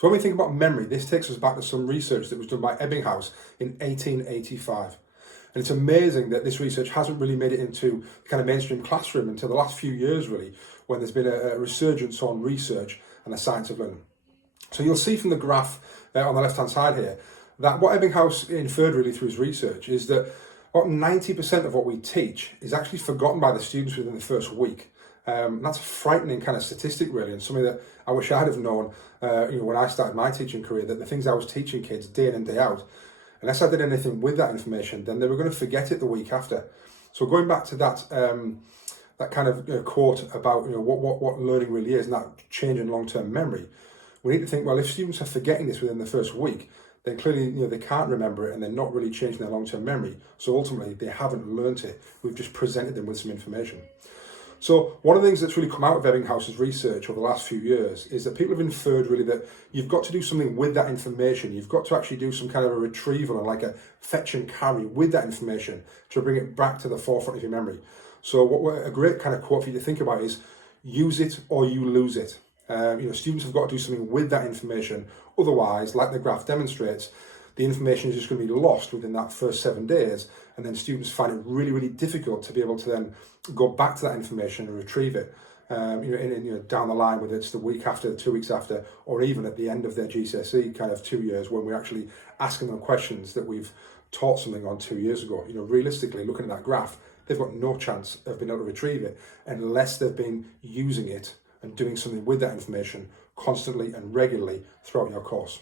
So when we think about memory, this takes us back to some research that was done by Ebbinghaus in 1885. And it's amazing that this research hasn't really made it into the kind of mainstream classroom until the last few years, really, when there's been a resurgence on research and the science of learning. So you'll see from the graph on the left-hand side here that what Ebbinghaus inferred really through his research is that about 90% of what we teach is actually forgotten by the students within the first week. That's a frightening kind of statistic, really, and something that I wish I'd have known when I started my teaching career, that the things I was teaching kids day in and day out, unless I did anything with that information, then they were going to forget it the week after. So going back to that that kind of quote about what learning really is, and that change in long-term memory, we need to think, well, if students are forgetting this within the first week, then clearly they can't remember it and they're not really changing their long-term memory. So ultimately, they haven't learnt it. We've just presented them with some information. So one of the things that's really come out of Ebbinghaus's research over the last few years is that people have inferred really that you've got to do something with that information. You've got to actually do some kind of a retrieval or like a fetch and carry with that information to bring it back to the forefront of your memory. So what a great kind of quote for you to think about is, use it or you lose it. Students have got to do something with that information. Otherwise, like the graph demonstrates, the information is just going to be lost within that first 7 days, and then students find it really, really difficult to be able to then go back to that information and retrieve it. Down the line, whether it's the week after, 2 weeks after, or even at the end of their GCSE kind of 2 years, when we're actually asking them questions that we've taught something on 2 years ago. Realistically, looking at that graph, they've got no chance of being able to retrieve it unless they've been using it and doing something with that information constantly and regularly throughout your course.